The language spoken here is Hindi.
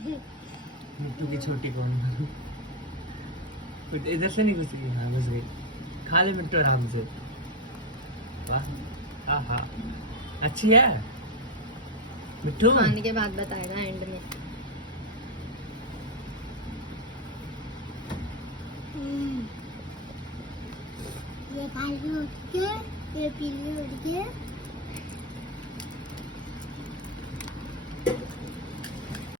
मिट्टू की छोटी कौन? बट इधर से नहीं घुसी। हाँ घुस गई। खा ले मिट्टू आराम से। वाह आहा अच्छी है मिट्टू। खाने के बाद बताएगा एंड में। ये काली उठ के, ये पीली उठ के,